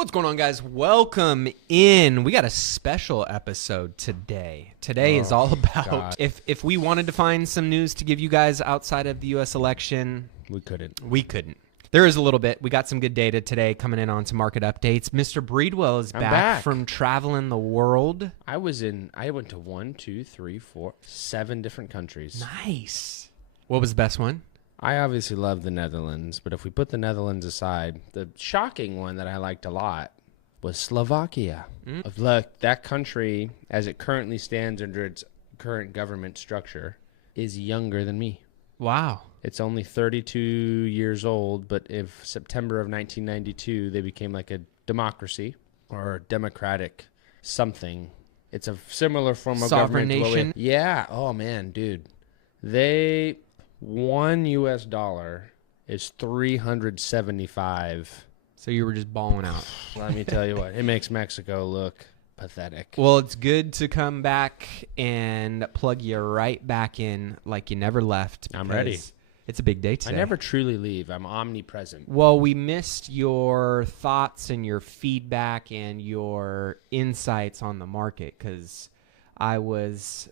What's going on, guys? Welcome in. We got a special episode today. Today is all about if we wanted to find some news to give you guys outside of the U.S. election. We couldn't. There is a little bit. We got some good data today coming in on some market updates. Mr. Breedwell is back from traveling the world. I went to 7 different countries. Nice. What was the best one? I obviously love the Netherlands, but if we put the Netherlands aside, the shocking one that I liked a lot was Slovakia. Look, that country, as it currently stands under its current government structure, is younger than me. Wow. It's only 32 years old, but if September of 1992, they became like a democracy or a democratic something. It's a similar form of sovereign government. Nation? Yeah. Oh, man, dude. $1 US is 375. So you were just balling out. Let me tell you what, it makes Mexico look pathetic. Well, it's good to come back and plug you right back in like you never left. I'm ready. It's a big day today. I never truly leave. I'm omnipresent. Well, we missed your thoughts and your feedback and your insights on the market because I was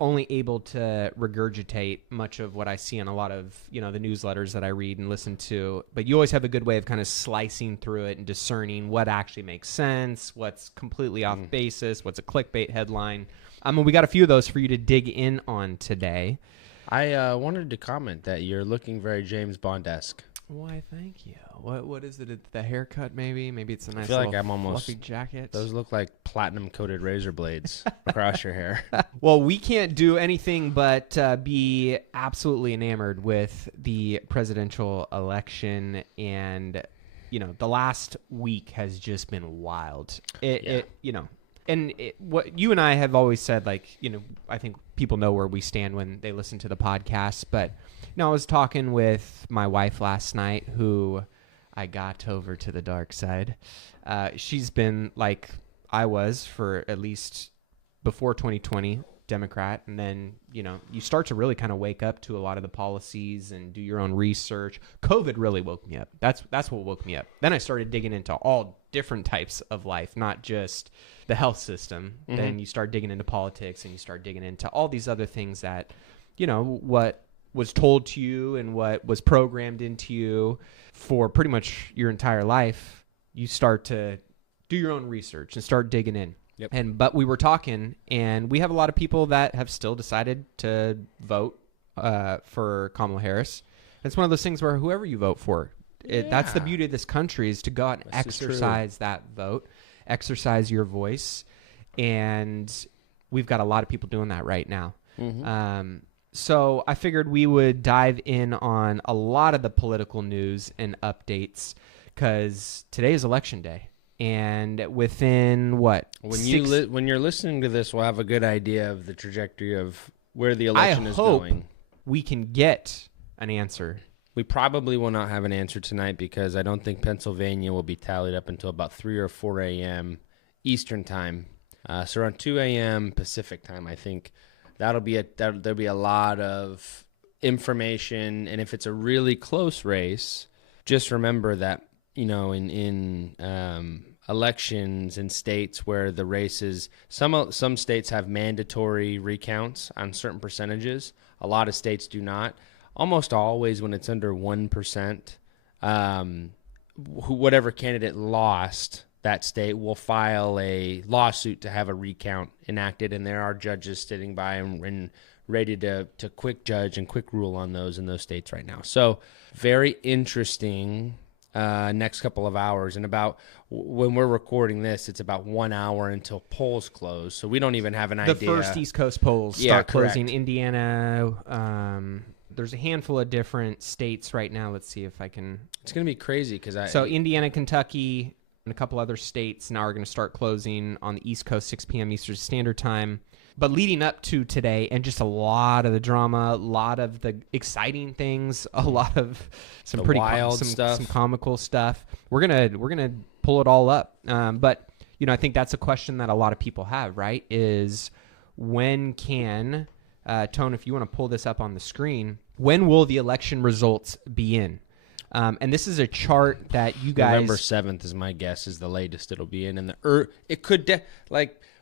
only able to regurgitate much of what I see in a lot of, the newsletters that I read and listen to. But you always have a good way of kind of slicing through it and discerning what actually makes sense, what's completely off basis, what's a clickbait headline. We got a few of those for you to dig in on today. I wanted to comment that you're looking very James Bond-esque. Why, thank you. What is it? The haircut, maybe? Maybe it's a nice fluffy jacket. Those look like platinum-coated razor blades across your hair. Well, we can't do anything but be absolutely enamored with the presidential election, and the last week has just been wild. What you and I have always said, I think people know where we stand when they listen to the podcast, but I was talking with my wife last night, who I got over to the dark side. She's been like I was for at least before 2020, Democrat, and then you start to really kind of wake up to a lot of the policies and do your own research. COVID really woke me up. That's what woke me up. Then I started digging into all different types of life, not just the health system. Then you start digging into politics, and you start digging into all these other things that what was told to you and what was programmed into you for pretty much your entire life. You start to do your own research and start digging in. Yep. But we were talking, and we have a lot of people that have still decided to vote for Kamala Harris. It's one of those things where whoever you vote for, that's the beauty of this country, is to go out and exercise that vote, exercise your voice. And we've got a lot of people doing that right now. So I figured we would dive in on a lot of the political news and updates because today is election day. And within when you're listening to this, we'll have a good idea of the trajectory of where the election is going. We can get an answer. We probably will not have an answer tonight because I don't think Pennsylvania will be tallied up until about 3 or 4 a.m. Eastern time. So around 2 a.m. Pacific time, I think. There'll be a lot of information, and if it's a really close race, just remember that in elections in states where the races, some states have mandatory recounts on certain percentages. A lot of states do not. Almost always, when it's under 1%, whatever candidate lost, that state will file a lawsuit to have a recount enacted, and there are judges sitting by and ready to quick judge and quick rule on those in those states right now. So very interesting next couple of hours. And about when we're recording this, it's about 1 hour until polls close. So we don't even have an idea. The first East Coast polls start closing. Indiana. There's a handful of different states right now. Let's see if I can. It's going to be crazy So Indiana, Kentucky, and a couple other states now are going to start closing on the East Coast, 6 p.m. Eastern Standard Time. But leading up to today, and just a lot of the drama, a lot of the exciting things, a lot of some pretty wild stuff, some comical stuff. We're gonna pull it all up. But I think that's a question that a lot of people have. Right? Is when can Tone? If you want to pull this up on the screen, when will the election results be in? And this is a chart that you guys... November 7th is my guess, is the latest it'll be in. And it could, if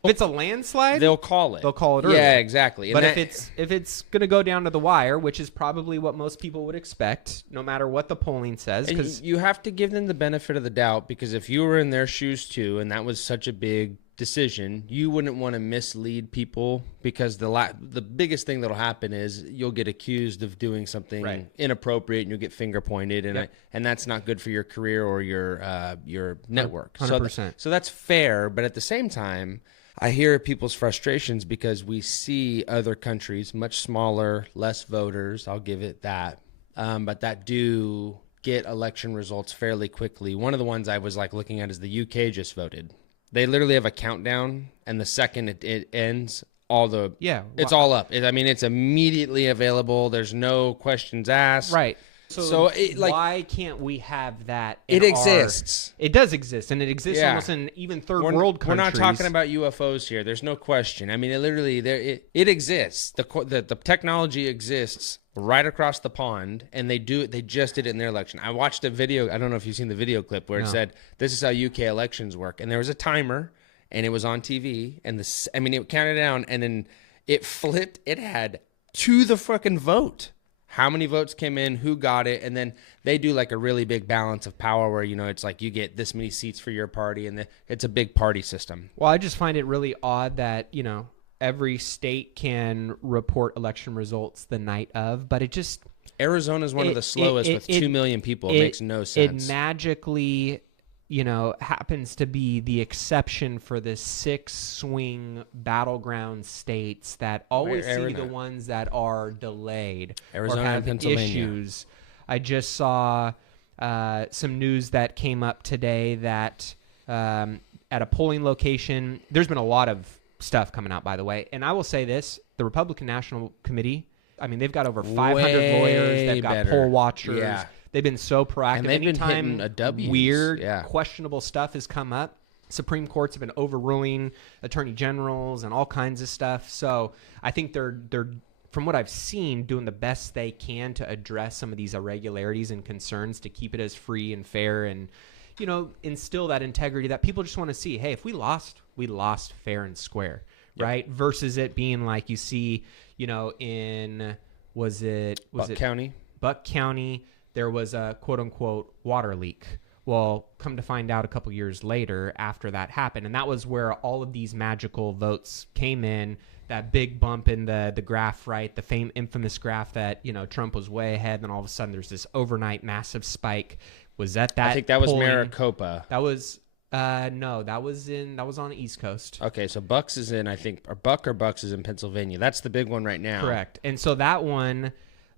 it's a landslide, they'll call it. They'll call it early. Yeah, exactly. But if it's going to go down to the wire, which is probably what most people would expect, no matter what the polling says, because you have to give them the benefit of the doubt, because if you were in their shoes too, and that was such a big decision, you wouldn't want to mislead people, because the biggest thing that'll happen is you'll get accused of doing something inappropriate, and you'll get finger pointed, and that's not good for your career or your network. 100%. So that's fair, but at the same time, I hear people's frustrations because we see other countries, much smaller, less voters, I'll give it that, but that do get election results fairly quickly. One of the ones I was looking at is the UK just voted. They literally have a countdown, and the second it ends, it's all up. It's immediately available. There's no questions asked. Right. So why can't we have that? It exists. It does exist, and it exists almost in even third world countries. We're not talking about UFOs here. There's no question. It exists. The technology exists right across the pond, and they just did it in their election. I watched a video. I don't know if you've seen the video clip where it said, "This is how UK elections work," and there was a timer, and it was on TV, and it counted down, and then it flipped. It had to the fucking vote how many votes came in, who got it, and then they do a really big balance of power where, it's you get this many seats for your party, and it's a big party system. Well, I just find it really odd that, every state can report election results the night of, but it just... Arizona is one of the slowest with 2 million people. It makes no sense. It magically... happens to be the exception for the 6 swing battleground states that always see the ones that are delayed Arizona or have and Pennsylvania. Issues. I just saw some news that came up today that at a polling location, there's been a lot of stuff coming out, by the way, and I will say this, the Republican National Committee, they've got over 500 lawyers, they've got poll watchers. Yeah. They've been so proactive. And they've Anytime been hitting weird, questionable stuff has come up, Supreme Courts have been overruling attorney generals and all kinds of stuff. So I think they're from what I've seen, doing the best they can to address some of these irregularities and concerns to keep it as free and fair and, instill that integrity that people just want to see. Hey, if we lost fair and square, right? Versus it being like you see, in Buck County. There was a quote-unquote water leak. Well, come to find out a couple years later after that happened, and that was where all of these magical votes came in, that big bump in the graph, right? The infamous graph that, Trump was way ahead, and all of a sudden there's this overnight massive spike. Was that I think that was Maricopa. That was no, that was on the East Coast. Okay, so Bucks is in, I think, or Bucks is in Pennsylvania. That's the big one right now. Correct. And so that one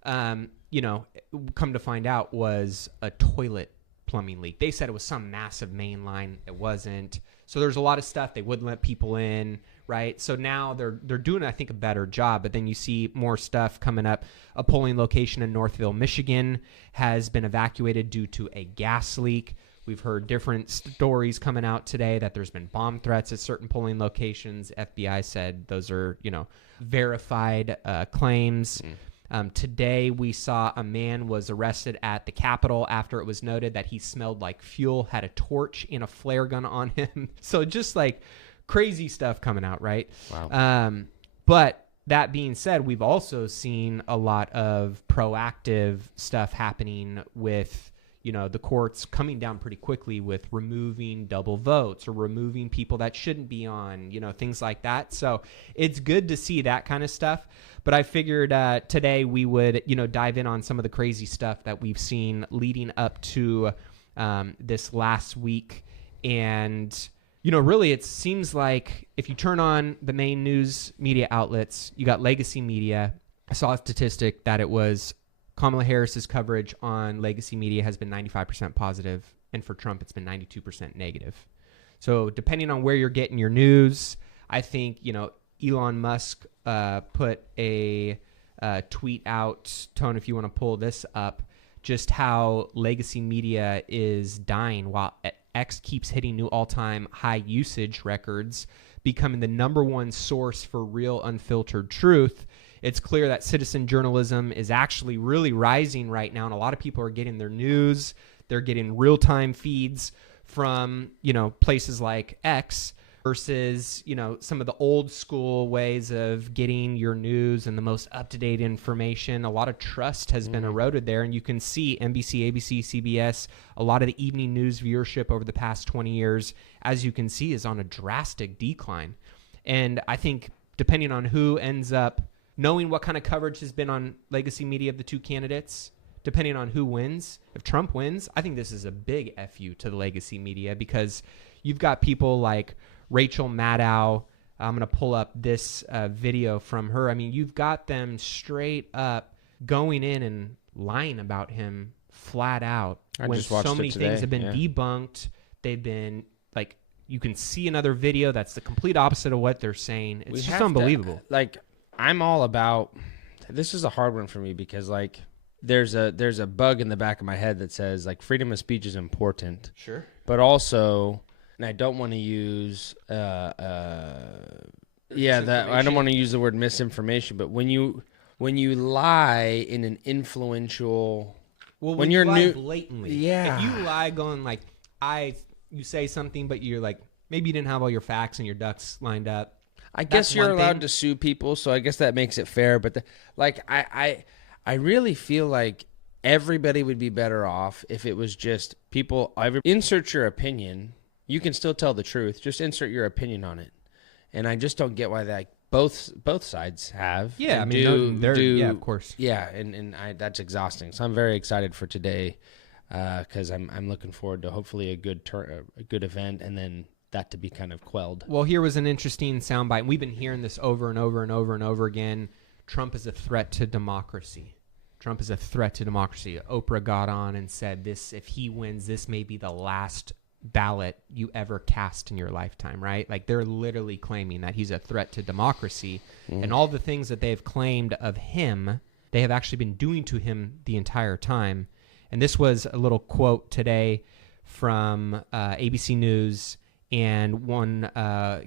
come to find out was a toilet plumbing leak. They said it was some massive main line. It wasn't. So there's a lot of stuff they wouldn't let people in, right? So now they're doing, I think, a better job. But then you see more stuff coming up. A polling location in Northville, Michigan has been evacuated due to a gas leak. We've heard different stories coming out today that there's been bomb threats at certain polling locations. FBI said those are, verified claims. Today, we saw a man was arrested at the Capitol after it was noted that he smelled like fuel, had a torch and a flare gun on him. So just crazy stuff coming out, right? Wow. But that being said, we've also seen a lot of proactive stuff happening with, the courts coming down pretty quickly with removing double votes or removing people that shouldn't be on, things like that. So it's good to see that kind of stuff. But I figured today we would, dive in on some of the crazy stuff that we've seen leading up to this last week. And, really it seems like if you turn on the main news media outlets, you got legacy media. I saw a statistic that it was Kamala Harris's coverage on legacy media has been 95% positive, and for Trump, it's been 92% negative. So depending on where you're getting your news, I think, Elon Musk put a tweet out, Tone, if you want to pull this up, just how legacy media is dying while X keeps hitting new all-time high usage records, becoming the number one source for real unfiltered truth. it's clear that citizen journalism is actually really rising right now, and a lot of people are getting their news. They're getting real-time feeds from, places like X versus, some of the old school ways of getting your news and the most up-to-date information. A lot of trust has been eroded there, and you can see NBC, ABC, CBS, a lot of the evening news viewership over the past 20 years, as you can see, is on a drastic decline. And I think depending on who ends up knowing what kind of coverage has been on legacy media of the two candidates, depending on who wins, if Trump wins, I think this is a big FU to the legacy media, because you've got people like Rachel Maddow. I'm going to pull up this video from her. I mean, you've got them straight up going in and lying about him flat out. When so many things have been debunked. They've been like, you can see another video that's the complete opposite of what they're saying. It's just unbelievable. I'm all about, this is a hard one for me, because there's a bug in the back of my head that says freedom of speech is important. Sure. But also, and I don't want to use I don't want to use the word misinformation, but when you lie in an influential, when you're lie blatantly, if you lie going you say something, but you're maybe you didn't have all your facts and your ducks lined up. I guess you're allowed to sue people, so I guess that makes it fair. But I really feel like everybody would be better off if it was just people. Insert your opinion. You can still tell the truth. Just insert your opinion on it. And I just don't get why both sides have. Yeah, of course. Yeah, and that's exhausting. So I'm very excited for today, because I'm looking forward to hopefully a good event, and then that to be kind of quelled. Well, here was an interesting soundbite. We've been hearing this over and over and over and over again. Trump is a threat to democracy. Trump is a threat to democracy. Oprah got on and said this: if he wins, this may be the last ballot you ever cast in your lifetime, right? They're literally claiming that he's a threat to democracy. And all the things that they've claimed of him, they have actually been doing to him the entire time. And this was a little quote today from ABC News and one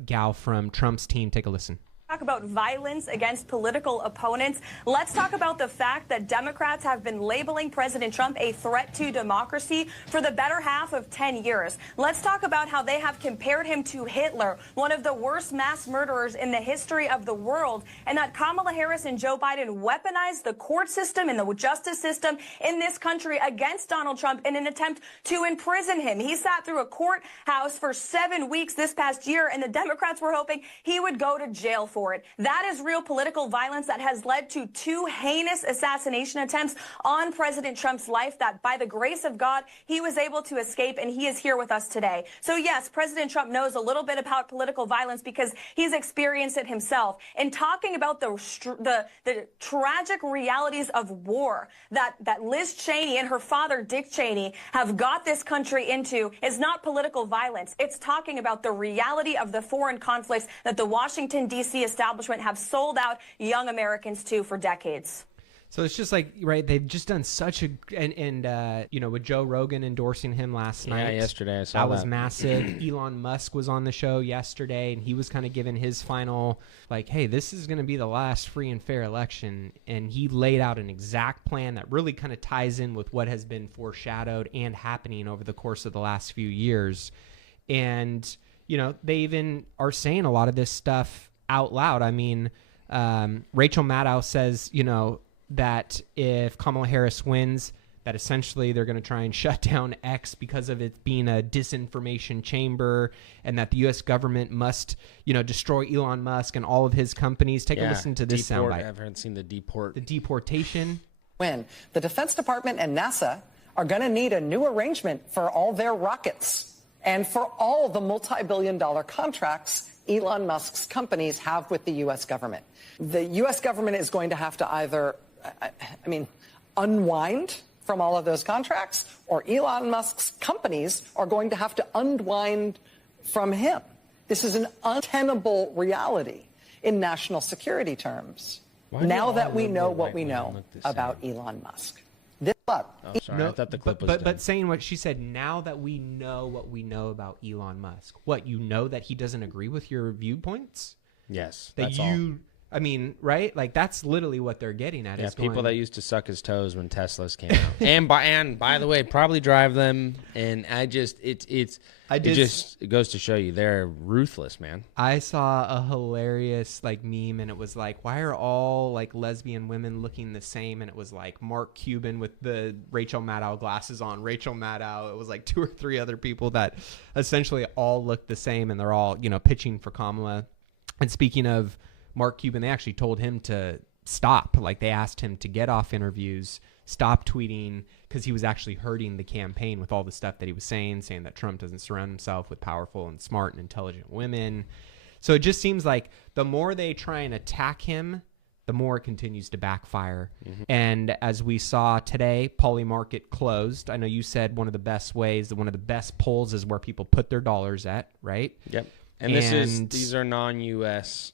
gal from Trump's team. Take a listen. Talk about violence against political opponents. Let's talk about the fact that Democrats have been labeling President Trump a threat to democracy for the better half of 10 years. Let's talk about how they have compared him to Hitler, one of the worst mass murderers in the history of the world, and that Kamala Harris and Joe Biden weaponized the court system and the justice system in this country against Donald Trump in an attempt to imprison him. He sat through a courthouse for 7 weeks this past year, and the Democrats were hoping he would go to jail for it. That is real political violence that has led to 2 heinous assassination attempts on President Trump's life that, by the grace of God, he was able to escape, and he is here with us today. So yes, President Trump knows a little bit about political violence because he's experienced it himself. And talking about the tragic realities of war that Liz Cheney and her father, Dick Cheney, have got this country into is not political violence. It's talking about the reality of the foreign conflicts that the Washington, D.C. establishment have sold out young Americans to for decades. So it's just right, they've just done such a, and with Joe Rogan endorsing him last night. Yeah, yesterday I saw that. That was massive. Elon Musk was on the show yesterday, and he was kind of giving his final, hey, this is going to be the last free and fair election. And he laid out an exact plan that really kind of ties in with what has been foreshadowed and happening over the course of the last few years. And, they even are saying a lot of this stuff out loud. I mean, Rachel Maddow says, that if Kamala Harris wins, that essentially they're going to try and shut down X because of it being a disinformation chamber, and that the U.S. government must, destroy Elon Musk and all of his companies. Take a listen to this soundbite. I haven't seen the deportation. When the Defense Department and NASA are going to need a new arrangement for all their rockets and for all the multi-billion-dollar contracts Elon Musk's companies have with the U.S. government. The U.S. government is going to have to either, unwind from all of those contracts, or Elon Musk's companies are going to have to unwind from him. This is an untenable reality in national security terms. Now that we know what we know about Elon Musk. Sorry, I thought the clip was done. But saying what she said, now that we know what we know about Elon Musk, what, you know that he doesn't agree with your viewpoints? Yes, that's all. I mean, right? Like that's literally what they're getting at. Yeah, is people going, that used to suck his toes when Teslas came out, and by the way, probably drive them. And it goes to show you they're ruthless, man. I saw a hilarious like meme, and it was like, why are all like lesbian women looking the same? And it was like Mark Cuban with the Rachel Maddow glasses on. Rachel Maddow. It was like 2 or 3 other people that essentially all look the same, and they're all, you know, pitching for Kamala. And speaking of Mark Cuban, they actually told him to stop. Like they asked him to get off interviews, stop tweeting, because he was actually hurting the campaign with all the stuff that he was saying that Trump doesn't surround himself with powerful and smart and intelligent women. So it just seems like the more they try and attack him, the more it continues to backfire. Mm-hmm. And as we saw today, Poly Market closed. I know you said one of the best ways, one of the best polls is where people put their dollars at, right? Yep. And these are non-U.S.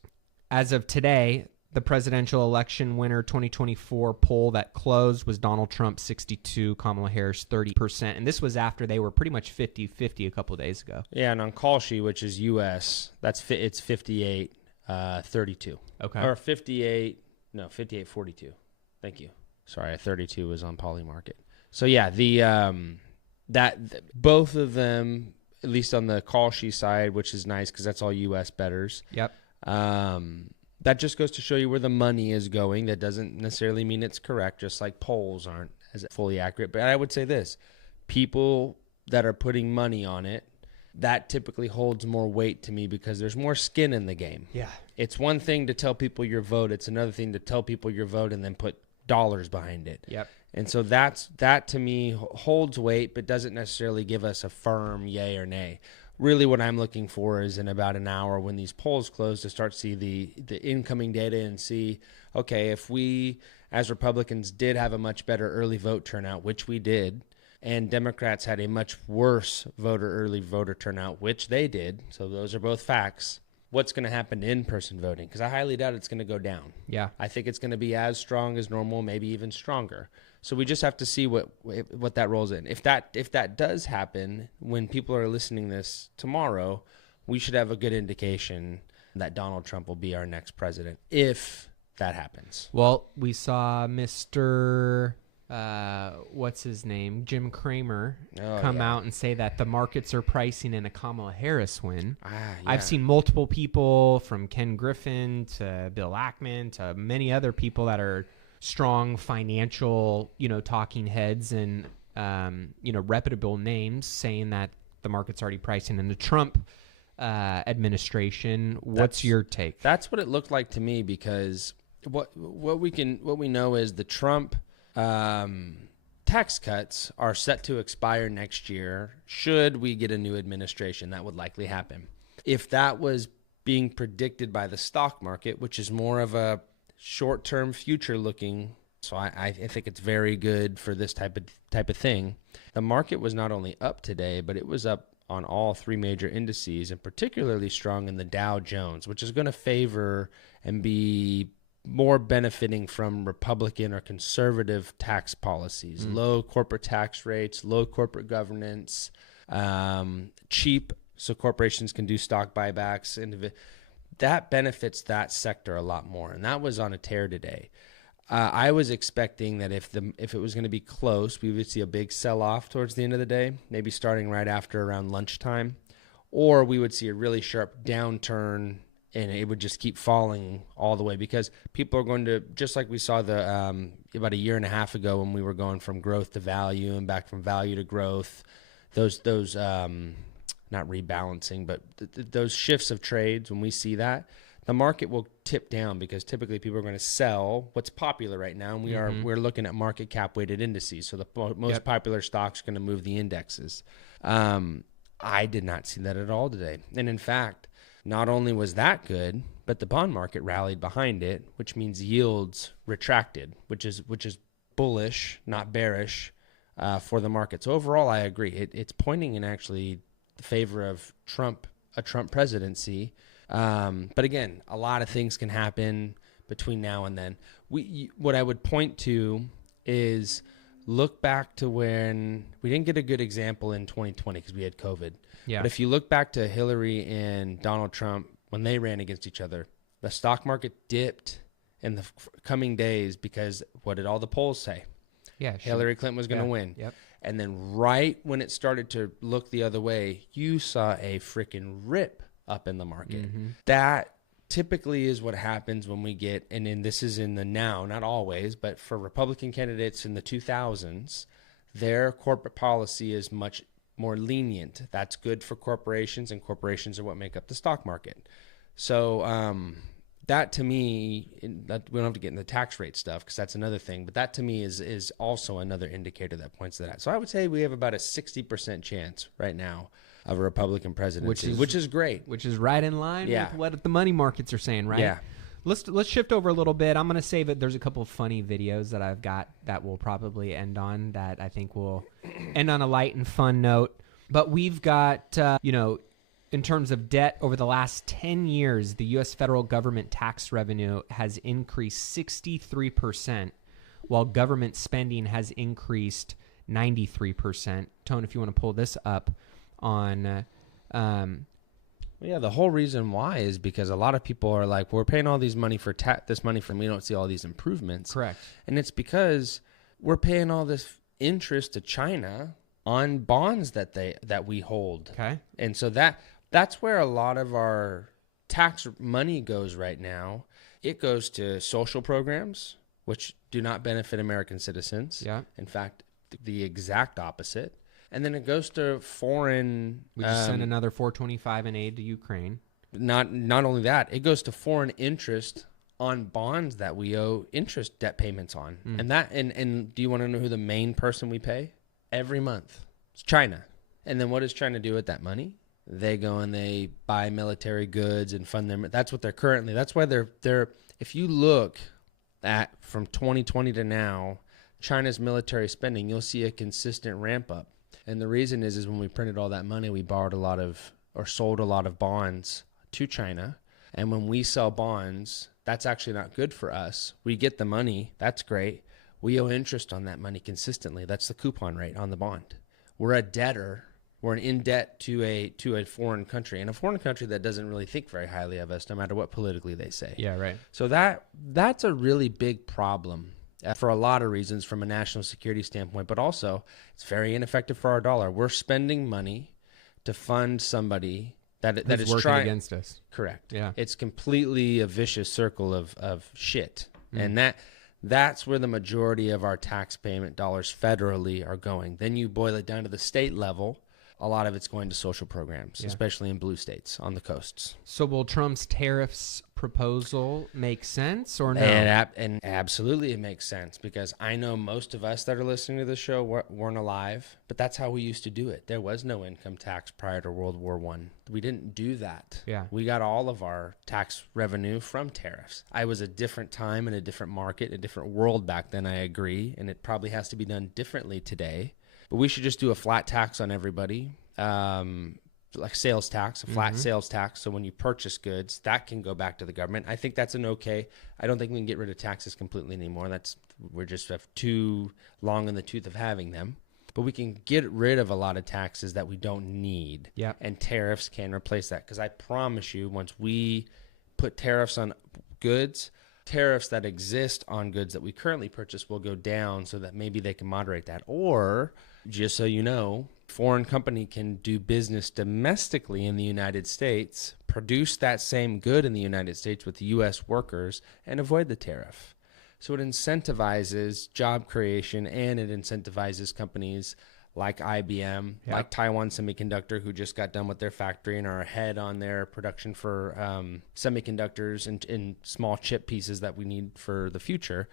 As of today, the presidential election winner 2024 poll that closed was Donald Trump 62, Kamala Harris 30%. And this was after they were pretty much 50-50 a couple of days ago. Yeah, and on Kalshi, which is U.S., it's 58-32. Okay. Or 58-42. Thank you. Sorry, 32 was on Poly Market. So yeah, both of them, at least on the Kalshi side, which is nice because that's all U.S. bettors. Yep. That just goes to show you where the money is going. That doesn't necessarily mean it's correct, just like polls aren't as fully accurate. But I would say this, people that are putting money on it, that typically holds more weight to me because there's more skin in the game. Yeah. It's one thing to tell people your vote. It's another thing to tell people your vote and then put dollars behind it. Yep. And so that to me holds weight, but doesn't necessarily give us a firm yay or nay. Really what I'm looking for is in about an hour when these polls close to start to see the incoming data and see, okay, if we as Republicans did have a much better early vote turnout, which we did, and Democrats had a much worse early voter turnout, which they did, so those are both facts, what's going to happen to in-person voting? Because I highly doubt it's going to go down. Yeah. I think it's going to be as strong as normal, maybe even stronger. So we just have to see what that rolls in. If that does happen, when people are listening this tomorrow, we should have a good indication that Donald Trump will be our next president if that happens. Well, we saw Mr. What's his name? Jim Cramer come out and say that the markets are pricing in a Kamala Harris win. Yeah. I've seen multiple people from Ken Griffin to Bill Ackman to many other people that are strong financial, talking heads and, reputable names saying that the market's already pricing in the Trump administration. What's your take? That's what it looked like to me because what we know is the Trump tax cuts are set to expire next year. Should we get a new administration, that would likely happen. If that was being predicted by the stock market, which is more of a short-term future looking, so I think it's very good for this type of thing. The market was not only up today, but it was up on all 3 major indices and particularly strong in the Dow Jones, which is going to favor and be more benefiting from Republican or conservative tax policies, low corporate tax rates, low corporate governance, cheap, so corporations can do stock buybacks. That benefits that sector a lot more, and that was on a tear today. I was expecting that if it was going to be close, we would see a big sell-off towards the end of the day, maybe starting right after around lunchtime, or we would see a really sharp downturn and it would just keep falling all the way because people are going to, just like we saw the about a year and a half ago when we were going from growth to value and back from value to growth, those not rebalancing, but those shifts of trades, when we see that, the market will tip down because typically people are going to sell what's popular right now, and we're looking at market cap weighted indices. So the most popular stocks are going to move the indexes. I did not see that at all today. And in fact, not only was that good, but the bond market rallied behind it, which means yields retracted, which is bullish, not bearish, for the markets. Overall, I agree. It's pointing in actually the favor of a Trump presidency. But again, a lot of things can happen between now and then. What I would point to is look back to when we didn't get a good example in 2020 because we had COVID. Yeah. But if you look back to Hillary and Donald Trump when they ran against each other, The stock market dipped in the coming days because what did all the polls say? Yeah, Hillary Clinton was going to win. Yep. And then right when it started to look the other way, you saw a freaking rip up in the market. That typically is what happens when we get, and then this is in the now, not always, but for Republican candidates in the 2000s, their corporate policy is much more lenient. That's good for corporations, and corporations are what make up the stock market. So that to me, we don't have to get into the tax rate stuff because that's another thing, but that to me is also another indicator that points to that. So I would say we have about a 60% chance right now of a Republican presidency, which is great. Which is right in line with what the money markets are saying, right? Yeah. Let's shift over a little bit. I'm going to say that there's a couple of funny videos that I've got that will probably end on that I think will end on a light and fun note. But we've got, in terms of debt over the last 10 years, the U.S. federal government tax revenue has increased 63%, while government spending has increased 93%. Tone, if you want to pull this up on... Yeah, the whole reason why is because a lot of people are like, we're paying all these money for this money from, we don't see all these improvements. Correct. And it's because we're paying all this interest to China on bonds that we hold. Okay. And so that's where a lot of our tax money goes right now. It goes to social programs, which do not benefit American citizens. Yeah. In fact, the exact opposite. And then it goes to foreign. We just sent another $425 in aid to Ukraine. Not only that, it goes to foreign interest on bonds that we owe interest debt payments on. And do you want to know who the main person we pay every month? It's China. And then what does China do with that money? They go and they buy military goods and fund them. That's what they're currently. That's why they're. If you look at from 2020 to now, China's military spending, you'll see a consistent ramp up. And the reason is when we printed all that money, we borrowed a lot of or sold a lot of bonds to China. And when we sell bonds, that's actually not good for us. We get the money. That's great. We owe interest on that money consistently. That's the coupon rate on the bond. We're a debtor. We're in debt to a foreign country, and a foreign country that doesn't really think very highly of us, no matter what politically they say. Yeah, right. So that's a really big problem. For a lot of reasons from a national security standpoint, but also it's very ineffective for our dollar. We're spending money to fund somebody that is working trying against us. Correct. Yeah. It's completely a vicious circle of shit. And that's where the majority of our tax payment dollars federally are going. Then you boil it down to the state level. A lot of it's going to social programs, especially in blue states on the coasts. So will Trump's tariffs proposal make sense or no? And absolutely it makes sense, because I know most of us that are listening to this show weren't alive, but that's how we used to do it. There was no income tax prior to World War I. We didn't do that. Yeah. We got all of our tax revenue from tariffs. I was a different time in a different market, a different world back then, I agree, and it probably has to be done differently today. But we should just do a flat tax on everybody, like sales tax, a flat sales tax. So when you purchase goods, that can go back to the government. I think that's an okay. I don't think we can get rid of taxes completely anymore. We're just too long in the tooth of having them. But we can get rid of a lot of taxes that we don't need. Yeah. And tariffs can replace that. Because I promise you, once we put tariffs on goods, tariffs that exist on goods that we currently purchase will go down, so that maybe they can moderate that. Or, just so you know, foreign company can do business domestically in the United States, produce that same good in the United States with U.S. workers, and avoid the tariff. So it incentivizes job creation, and it incentivizes companies like IBM, like Taiwan Semiconductor, who just got done with their factory and are ahead on their production for semiconductors and small chip pieces that we need for the future.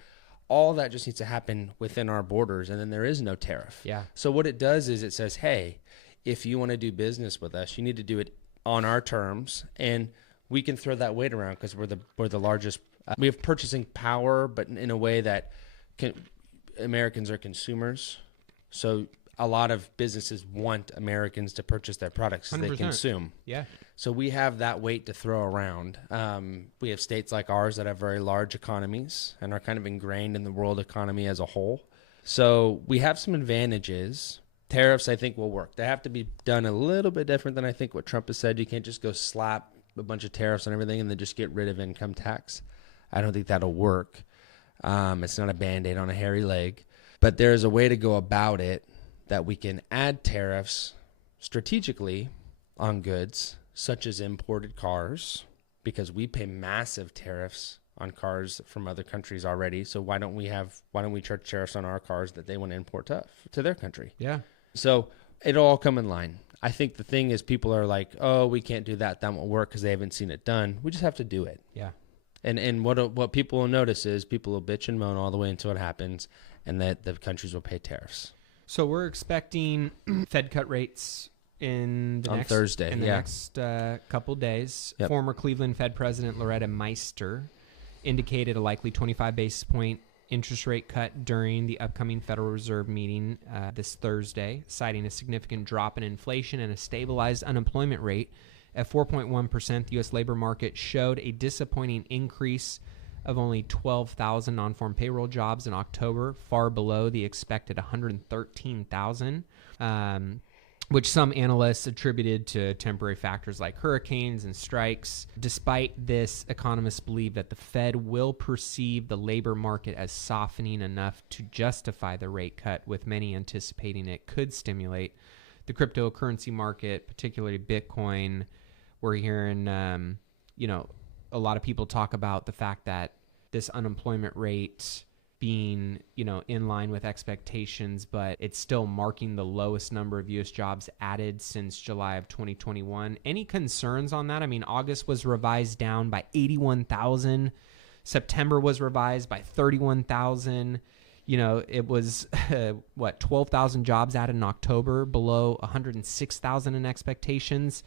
All that just needs to happen within our borders, and then there is no tariff. Yeah. So what it does is it says, hey, if you want to do business with us, you need to do it on our terms, and we can throw that weight around because we're the largest. We have purchasing power, but in a way that Americans are consumers. So a lot of businesses want Americans to purchase their products as they 100%. consume. Yeah. So we have that weight to throw around. We have states like ours that have very large economies and are kind of ingrained in the world economy as a whole. So we have some advantages. Tariffs, I think, will work. They have to be done a little bit different than I think what Trump has said. You can't just go slap a bunch of tariffs on everything and then just get rid of income tax. I don't think that'll work. It's not a Band-Aid on a hairy leg. But there's a way to go about it that we can add tariffs strategically on goods such as imported cars, because we pay massive tariffs on cars from other countries already. So why don't we charge tariffs on our cars that they want to import to their country? Yeah. So it'll all come in line. I think the thing is people are like, oh, we can't do that. That won't work because they haven't seen it done. We just have to do it. Yeah. And what people will notice is people will bitch and moan all the way until it happens, and that the countries will pay tariffs. So we're expecting Fed cut rates on Thursday. In the next couple days. Yep. Former Cleveland Fed President Loretta Meister indicated a likely 25 basis point interest rate cut during the upcoming Federal Reserve meeting this Thursday, citing a significant drop in inflation and a stabilized unemployment rate. At 4.1%, the U.S. labor market showed a disappointing increase of only 12,000 non-farm payroll jobs in October, far below the expected 113,000, which some analysts attributed to temporary factors like hurricanes and strikes. Despite this, economists believe that the Fed will perceive the labor market as softening enough to justify the rate cut, with many anticipating it could stimulate the cryptocurrency market, particularly Bitcoin. We're hearing, a lot of people talk about the fact that this unemployment rate being, in line with expectations, but it's still marking the lowest number of U.S. jobs added since July of 2021. Any concerns on that? I mean, August was revised down by 81,000. September was revised by 31,000. It was, 12,000 jobs added in October, below 106,000 in expectations.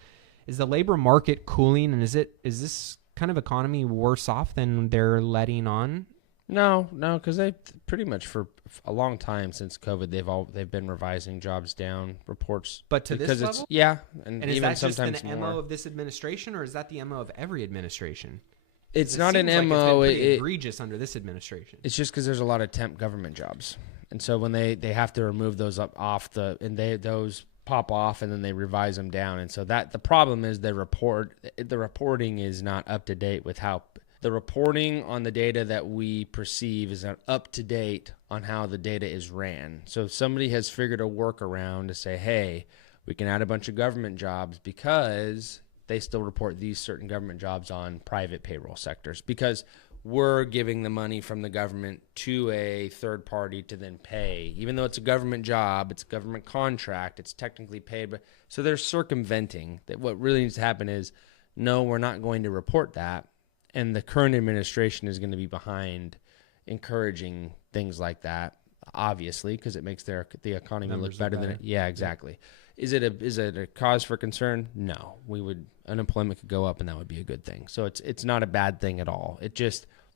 Is the labor market cooling, and is this kind of economy worse off than they're letting on? No, because they pretty much for a long time since COVID, they've been revising jobs down reports. But to this level? And is even that just sometimes the more. MO of this administration, or is that the MO of every administration? It's It not an seems like MO. It's been pretty egregious under this administration. It's just because there's a lot of temp government jobs, and so when they have to remove those those pop off, and then they revise them down, and so that the problem is the reporting is not up to date with how the reporting on the data that we perceive is not up to date on how the data is ran. So somebody has figured a workaround to say, hey, we can add a bunch of government jobs because they still report these certain government jobs on private payroll sectors, because we're giving the money from the government to a third party to then pay. Even though it's a government job, it's a government contract, it's technically paid. But so they're circumventing that. What really needs to happen is, no, we're not going to report that. And the current administration is going to be behind encouraging things like that, obviously, because it makes the economy look better than it. Yeah, exactly. Is it a cause for concern? No. Unemployment could go up, and that would be a good thing. So it's not a bad thing at all.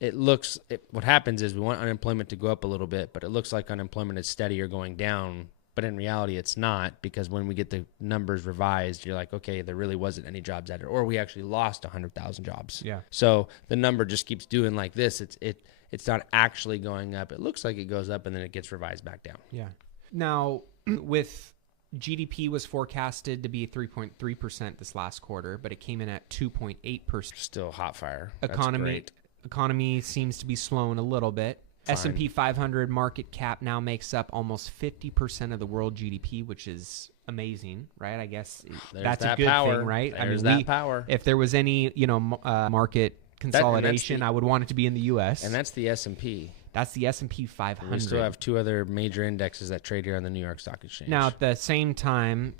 What happens is we want unemployment to go up a little bit, but it looks like unemployment is steady or going down. But in reality, it's not, because when we get the numbers revised, you're like, okay, there really wasn't any jobs added, or we actually lost 100,000 jobs. Yeah. So the number just keeps doing like this. It's not actually going up. It looks like it goes up, and then it gets revised back down. Yeah. Now, with GDP was forecasted to be 3.3% this last quarter, but it came in at 2.8%. Still hot fire. That's great. Economy seems to be slowing a little bit. Fine. S&P 500 market cap now makes up almost 50% of the world GDP, which is amazing, right? I guess that's a good thing, right? There's that power. If there was any, market consolidation, I would want it to be in the U.S. And that's the S&P. That's the S&P 500. We still have two other major indexes that trade here on the New York Stock Exchange. Now, at the same time,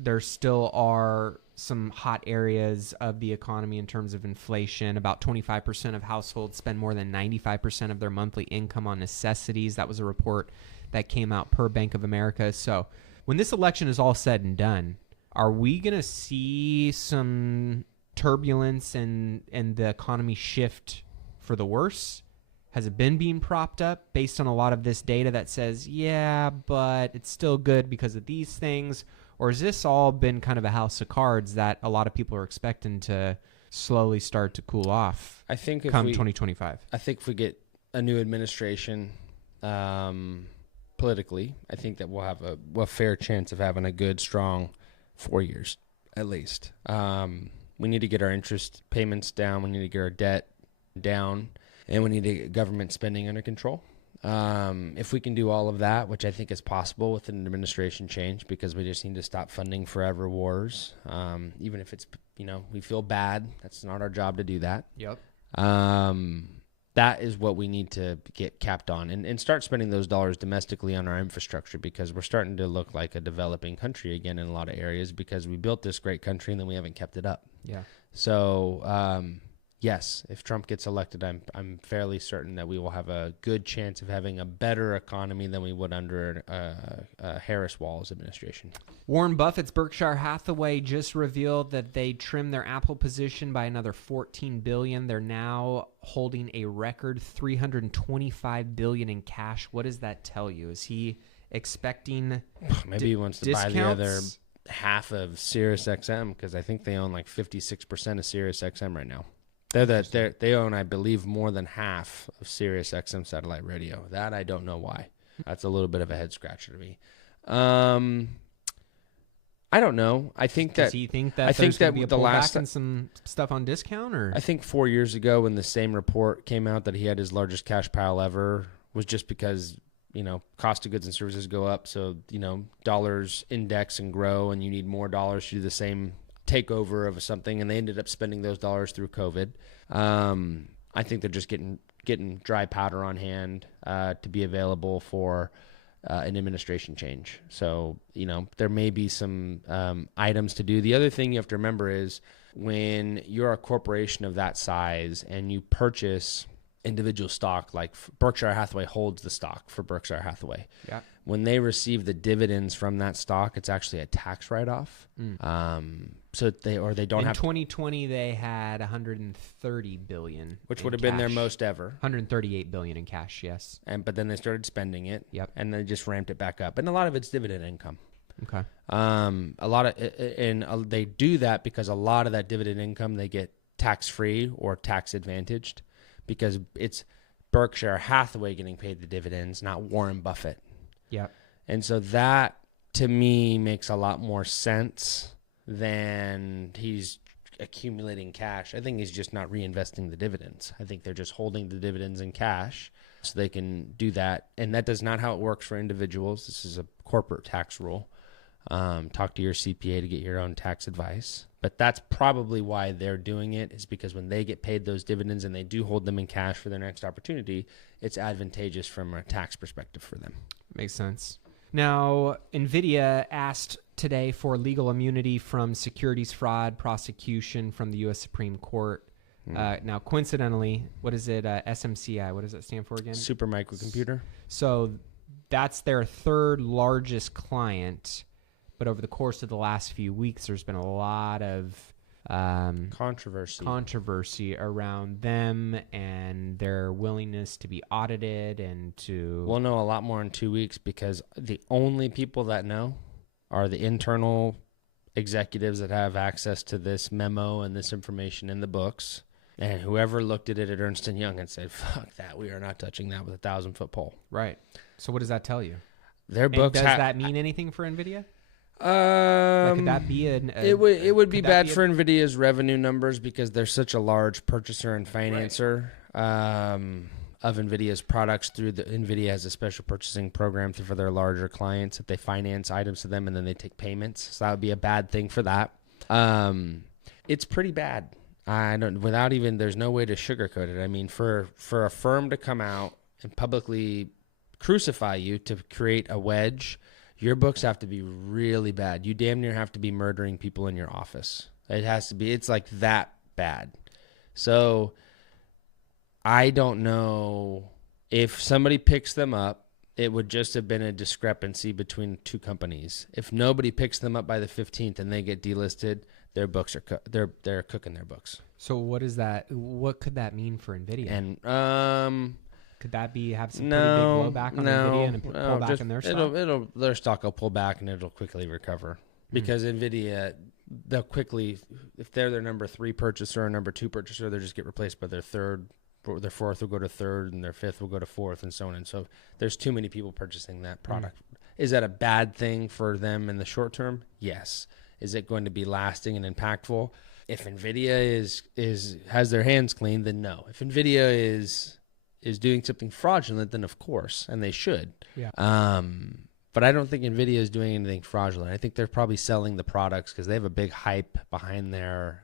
there still are some hot areas of the economy in terms of inflation. About 25% of households spend more than 95% of their monthly income on necessities. That was a report that came out per Bank of America. So when this election is all said and done, are we going to see some turbulence and the economy shift for the worse? Has it been being propped up based on a lot of this data that says, yeah, but it's still good because of these things? Or has this all been kind of a house of cards that a lot of people are expecting to slowly start to cool off I think come 2025? I think if we get a new administration politically, I think that we'll have a fair chance of having a good, strong 4 years at least. We need to get our interest payments down. We need to get our debt down, and we need to get government spending under control. If we can do all of that, which I think is possible with an administration change, because we just need to stop funding forever wars. Even if it's, we feel bad, that's not our job to do that. Yep. That is what we need to get capped on and start spending those dollars domestically on our infrastructure, because we're starting to look like a developing country again in a lot of areas because we built this great country and then we haven't kept it up. Yeah. So, yes, if Trump gets elected, I'm fairly certain that we will have a good chance of having a better economy than we would under Harris-Walz administration. Warren Buffett's Berkshire Hathaway just revealed that they trimmed their Apple position by another $14 billion. They're now holding a record $325 billion in cash. What does that tell you? Is he expecting Maybe he wants to buy the other half of SiriusXM, because I think they own like 56% of SiriusXM right now. They own, I believe, more than half of Sirius XM satellite radio. That I don't know why. That's a little bit of a head scratcher to me. I don't know. I think Does he think that there's going to be a pullback and some stuff on discount? Or I think 4 years ago when the same report came out that he had his largest cash pile ever was just because, cost of goods and services go up. So, dollars index and grow, and you need more dollars to do the same takeover of something, and they ended up spending those dollars through COVID. I think they're just getting dry powder on hand to be available for an administration change. So, there may be some items to do. The other thing you have to remember is when you're a corporation of that size and you purchase individual stock, like Berkshire Hathaway holds the stock for Berkshire Hathaway. Yeah. When they receive the dividends from that stock, it's actually a tax write-off. So they don't have. In 2020, they had $130 billion, which would have been their most ever. $138 billion in cash, yes. But then they started spending it. Yep. And they just ramped it back up, and a lot of it's dividend income. Okay. They do that because a lot of that dividend income they get tax-free or tax-advantaged, because it's Berkshire Hathaway getting paid the dividends, not Warren Buffett. Yeah. And so that, to me, makes a lot more sense than he's accumulating cash. I think he's just not reinvesting the dividends. I think they're just holding the dividends in cash so they can do that. And that is not how it works for individuals. This is a corporate tax rule. Talk to your CPA to get your own tax advice. But that's probably why they're doing it, is because when they get paid those dividends and they do hold them in cash for their next opportunity, it's advantageous from a tax perspective for them. Makes sense. Now, NVIDIA asked today for legal immunity from securities fraud prosecution from the U.S. Supreme Court. Now, coincidentally, what is it? SMCI. What does that stand for again? Super microcomputer. So that's their third largest client. But over the course of the last few weeks, there's been a lot of controversy around them and their willingness to be audited and to... We'll know a lot more in 2 weeks, because the only people that know are the internal executives that have access to this memo and this information in the books, and whoever looked at it at Ernst & Young and said, fuck that, we are not touching that with a 1,000-foot pole. Right. So what does that tell you? Their books does that mean anything for NVIDIA? Could that be it would be bad for NVIDIA's revenue numbers, because they're such a large purchaser and financer of NVIDIA's products. NVIDIA has a special purchasing program for their larger clients that they finance items to them and then they take payments. So that would be a bad thing for that. It's pretty bad. There's no way to sugarcoat it. I mean, for a firm to come out and publicly crucify you to create a wedge, your books have to be really bad. You damn near have to be murdering people in your office. It's like that bad. So I don't know if somebody picks them up, it would just have been a discrepancy between two companies. If nobody picks them up by the 15th and they get delisted, their books are they're cooking their books. So what is that? What could that mean for NVIDIA? And could that have some pretty big blowback on NVIDIA and pull back in their stock? Their stock will pull back and it'll quickly recover, because NVIDIA, they'll quickly, if they're their number 3 purchaser or number 2 purchaser, they'll just get replaced by their third. Their fourth will go to third, and their fifth will go to fourth, and so on. And so there's too many people purchasing that product. Is that a bad thing for them in the short term? Yes. Is it going to be lasting and impactful? If NVIDIA has their hands clean, then no. If NVIDIA is doing something fraudulent, then of course, and they should. Yeah. But I don't think NVIDIA is doing anything fraudulent. I think they're probably selling the products because they have a big hype behind their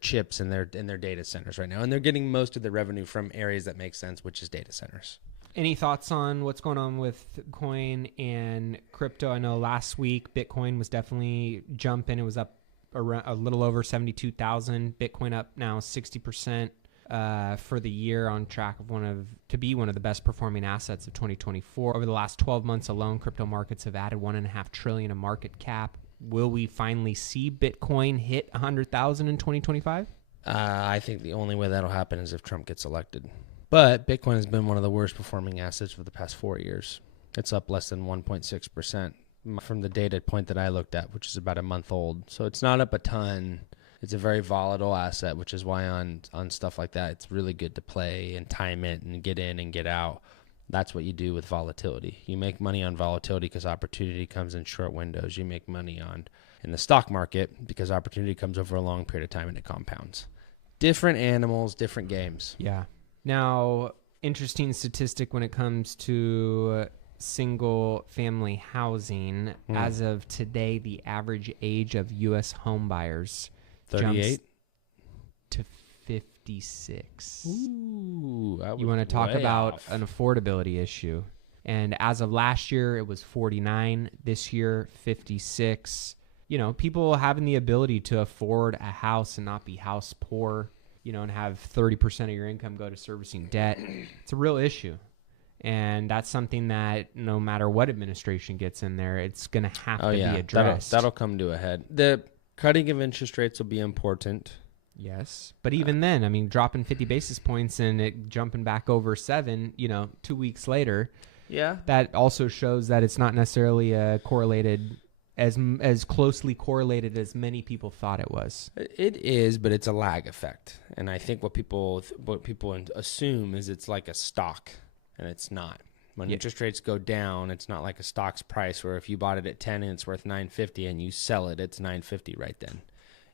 chips and their data centers right now, and they're getting most of the revenue from areas that make sense, which is data centers. Any thoughts on what's going on with coin and crypto? I know last week Bitcoin was definitely jumping. It was up around a little over 72,000. Bitcoin up now 60%. For the year, on track to be one of the best performing assets of 2024. Over the last 12 months alone, crypto markets have added $1.5 trillion in market cap. Will we finally see Bitcoin hit 100,000 in 2025? I think the only way that'll happen is if Trump gets elected. But Bitcoin has been one of the worst performing assets for the past 4 years. It's up less than 1.6% from the data point that I looked at, which is about a month old. So it's not up a ton. It's a very volatile asset, which is why on stuff like that, it's really good to play and time it and get in and get out. That's what you do with volatility. You make money on volatility because opportunity comes in short windows. You make money in the stock market because opportunity comes over a long period of time and it compounds. Different animals, different games. Yeah. Now, interesting statistic when it comes to single family housing. As of today, the average age of U.S. home buyers 38 to 56. Ooh, you want to talk about off. an affordability issue. And as of last year, it was 49. This year, 56. You know, people having the ability to afford a house and not be house poor, you know, and have 30% of your income go to servicing debt. It's a real issue. And that's something that no matter what administration gets in there, it's going to have to be addressed. That'll come to a head. The cutting of interest rates will be important. Yes. But even then, I mean, dropping 50 basis points and it jumping back over 7, you know, 2 weeks later. Yeah. That also shows that it's not necessarily correlated as closely correlated as many people thought it was. It is, but it's a lag effect. And I think what people assume is it's like a stock, and it's not. When interest rates go down, it's not like a stock's price where if you bought it at 10 and it's worth $9.50 and you sell it, it's $9.50 right then.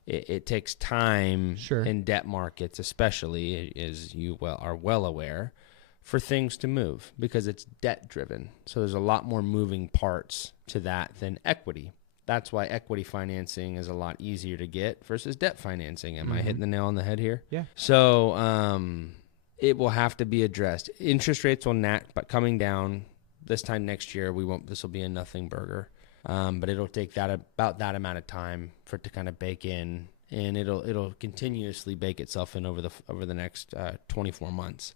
It takes time in debt markets, especially, as you are well aware, for things to move because it's debt driven. So there's a lot more moving parts to that than equity. That's why equity financing is a lot easier to get versus debt financing. Am I hitting the nail on the head here? Yeah. So it will have to be addressed. Interest rates will but coming down this time next year. This will be a nothing burger. But it'll take about that amount of time for it to kind of bake in, and it'll continuously bake itself in over the next 24 months.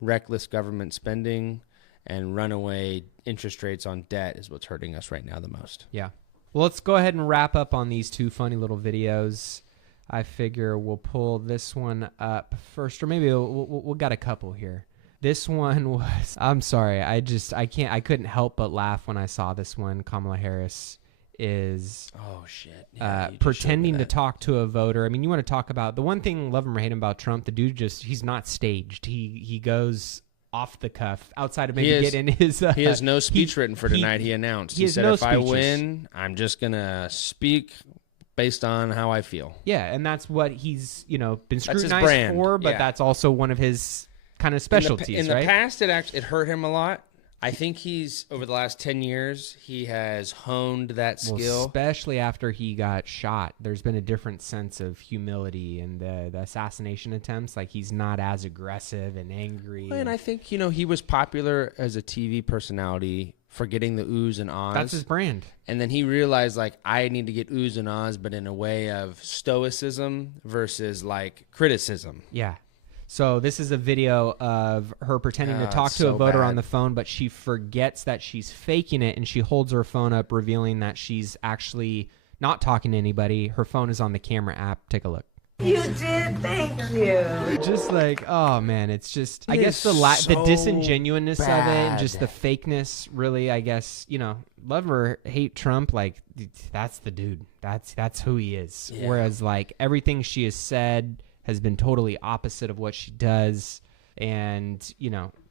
Reckless government spending and runaway interest rates on debt is what's hurting us right now the most. Yeah. Well, let's go ahead and wrap up on these two funny little videos. I figure we'll pull this one up first, or maybe we'll got a couple here. This one was, I'm sorry, I couldn't help but laugh when I saw this one. Kamala Harris is pretending to talk to a voter. I mean, you want to talk about the one thing, love him or hate him about Trump, the dude he's not staged. He goes off the cuff outside of maybe getting his... he has no speech written for tonight, he announced. He said, if I win, I'm just going to speak based on how I feel. Yeah, and that's what he's, been scrutinized for, but that's also one of his kind of specialties, in the past, it hurt him a lot. I think over the last 10 years, he has honed that skill. Especially after he got shot. There's been a different sense of humility in the assassination attempts. Like, he's not as aggressive and angry. Well, and I think, he was popular as a TV personality for getting the oohs and ahs. That's his brand. And then he realized, I need to get oohs and ahs, but in a way of stoicism versus, criticism. Yeah. So this is a video of her pretending to talk to a voter on the phone, but she forgets that she's faking it, and she holds her phone up, revealing that she's actually not talking to anybody. Her phone is on the camera app. Take a look. You did, thank you. Just I guess the disingenuousness of it, and just the fakeness, really, I guess, love or hate Trump, that's the dude. That's who he is. Yeah. Whereas, everything she has said has been totally opposite of what she does. And,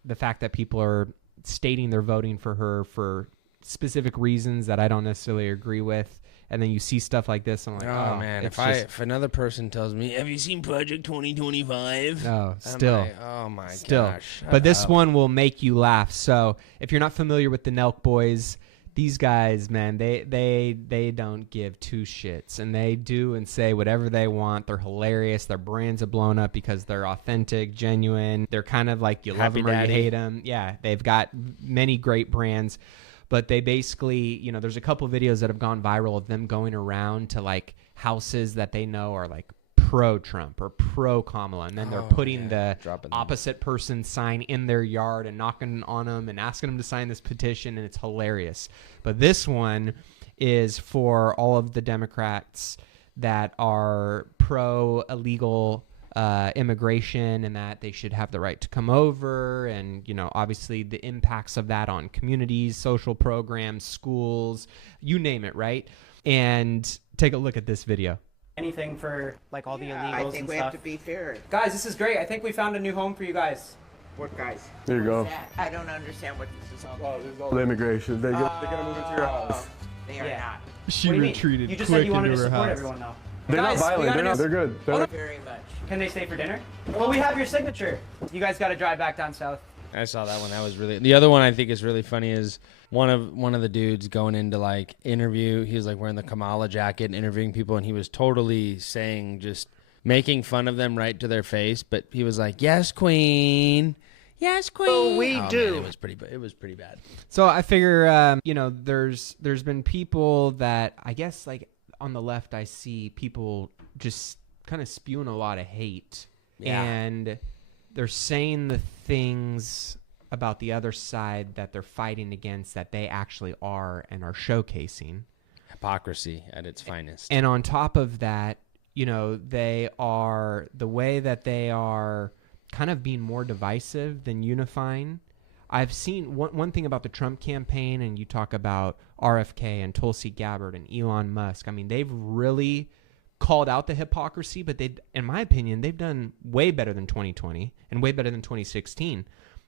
the fact that people are stating they're voting for her for specific reasons that I don't necessarily agree with and then you see stuff like this. I'm like, Oh man, if another person tells me, "Have you seen Project 2025?" No, still. Like, oh my Still. gosh. But this one will make you laugh. So if you're not familiar with the Nelk Boys, these guys, man, they don't give two shits, and they do and say whatever they want. They're hilarious. Their brands have blown up because they're authentic, genuine. They're kind of like you love them or you hate them. Yeah, they've got many great brands, but they basically, you know, there's a couple videos that have gone viral of them going around to like houses that they know are like pro-Trump or pro-Kamala, and then they're putting the opposite person's sign in their yard and knocking on them and asking them to sign this petition, and it's hilarious. But this one is for all of the Democrats that are pro-illegal immigration and that they should have the right to come over, and, you know, obviously the impacts of that on communities, social programs, schools, you name it, right? And take a look at this video. Anything for like all the illegals I think and we stuff. have to be fair. Guys, this is great. I think we found a new home for you guys. What guys? There you go. I don't understand what this is all about. There's all the immigration. They're gonna move into your house. They are not. She What do you mean? retreated You just quick said you wanted to into her support house. everyone though. They're Guys, not we violent. got They're good. Very much. Can they stay for dinner? Well, we have your signature. You guys got to drive back down south. I saw that one. That was really. The other one I think is really funny is one of the dudes going into like interview. He was like wearing the Kamala jacket and interviewing people, and he was totally saying, just making fun of them right to their face. But he was like, "Yes, Queen. Yes, Queen." Oh, we do. Man, it was pretty bad. So I figure, you know, there's been people that I guess like on the left, I see people just kind of spewing a lot of hate, and they're saying the things about the other side that they're fighting against that they actually are and are showcasing. Hypocrisy at its finest. And on top of that, you know, the way that they are kind of being more divisive than unifying. I've seen one thing about the Trump campaign, and you talk about RFK and Tulsi Gabbard and Elon Musk. I mean, they've really called out the hypocrisy, but in my opinion, they've done way better than 2020 and way better than 2016.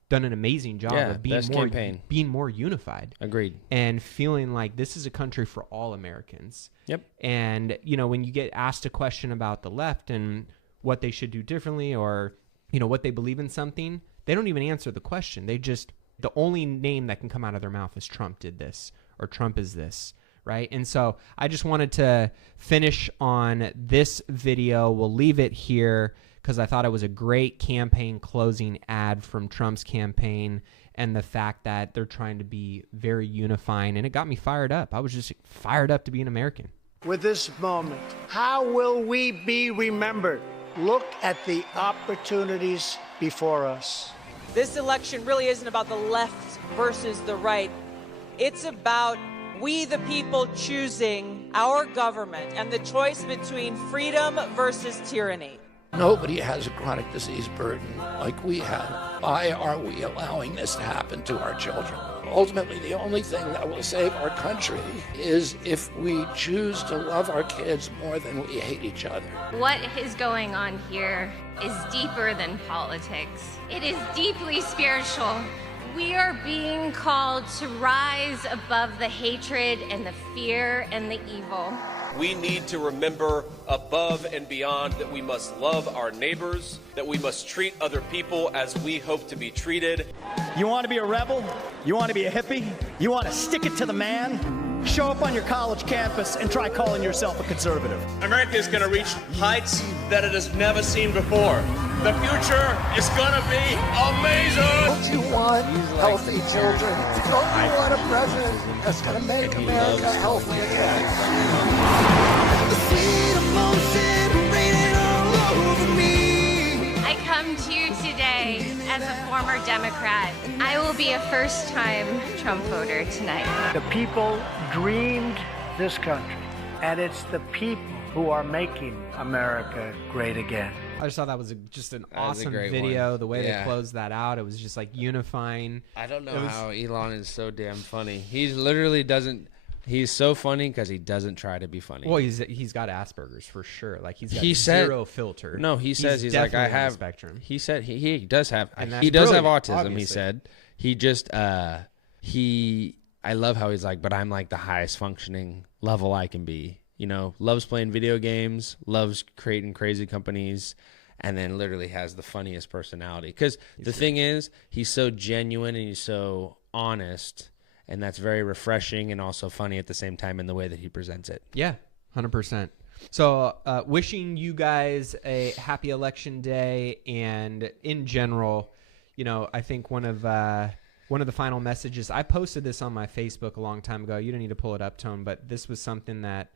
Done an amazing job of being more unified. Agreed. And feeling like this is a country for all Americans. Yep. And, you know, when you get asked a question about the left and what they should do differently, or, you know, what they believe in something, they don't even answer the question. The only name that can come out of their mouth is Trump did this, or Trump is this, right? And so I just wanted to finish on this video. We'll leave it here because I thought it was a great campaign closing ad from Trump's campaign, and the fact that they're trying to be very unifying, and it got me fired up. I was just fired up to be an American. With this moment, how will we be remembered? Look at the opportunities before us. This election really isn't about the left versus the right. It's about we the people choosing our government and the choice between freedom versus tyranny. Nobody has a chronic disease burden like we have. Why are we allowing this to happen to our children? Ultimately, the only thing that will save our country is if we choose to love our kids more than we hate each other. What is going on here is deeper than politics. It is deeply spiritual. We are being called to rise above the hatred and the fear and the evil. We need to remember above and beyond that we must love our neighbors, that we must treat other people as we hope to be treated. You want to be a rebel? You want to be a hippie? You want to stick it to the man? Show up on your college campus and try calling yourself a conservative. America is going to reach heights that it has never seen before. The future is going to be amazing. Don't you want healthy children? Don't you want a president that's going to make America healthy again? I come to you today as a former Democrat. I will be a first-time Trump voter tonight. The people dreamed this country, and it's the people who are making America great again. I just thought that was just an That was a awesome great video. one. The way Yeah. they closed that out, it was just like unifying. I don't know how Elon is so damn funny. He literally doesn't. He's so funny because he doesn't try to be funny. Well, he's got Asperger's for sure. Like he's got zero filter. No, he says he's like, I definitely on the have spectrum. He said he does have And he that's does have brilliant, autism. He obviously. said he just he I love how he's like, but I'm like the highest functioning level I can be. You know, loves playing video games, loves creating crazy companies, and then literally has the funniest personality. Because the thing is, he's so genuine and he's so honest, and that's very refreshing and also funny at the same time in the way that he presents it. Yeah, 100%. So wishing you guys a happy election day, and in general, you know, I think one of the final messages, I posted this on my Facebook a long time ago. You don't need to pull it up, Tone, but this was something that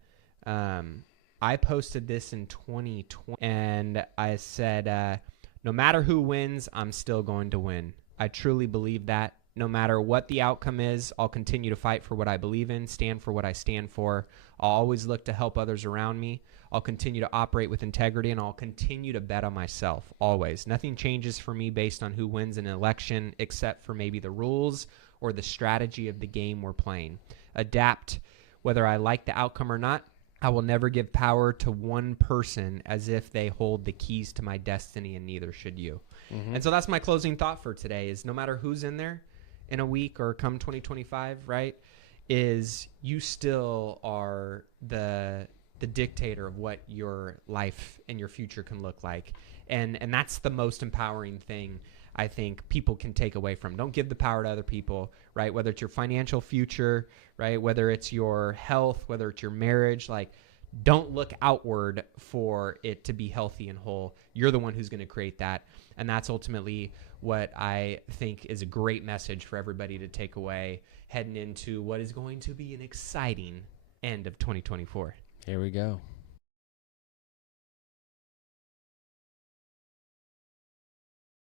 I posted this in 2020, and I said, no matter who wins, I'm still going to win. I truly believe that. No matter what the outcome is, I'll continue to fight for what I believe in, stand for what I stand for. I'll always look to help others around me. I'll continue to operate with integrity, and I'll continue to bet on myself, always. Nothing changes for me based on who wins an election, except for maybe the rules or the strategy of the game we're playing. Adapt, whether I like the outcome or not. I will never give power to one person as if they hold the keys to my destiny, and neither should you. Mm-hmm. And so that's my closing thought for today, is no matter who's in there in a week or come 2025, right, is you still are the dictator of what your life and your future can look like. And that's the most empowering thing I think people can take away from. Don't give the power to other people, right? Whether it's your financial future, right? Whether it's your health, whether it's your marriage, like, don't look outward for it to be healthy and whole. You're the one who's going to create that. And that's ultimately what I think is a great message for everybody to take away heading into what is going to be an exciting end of 2024. Here we go.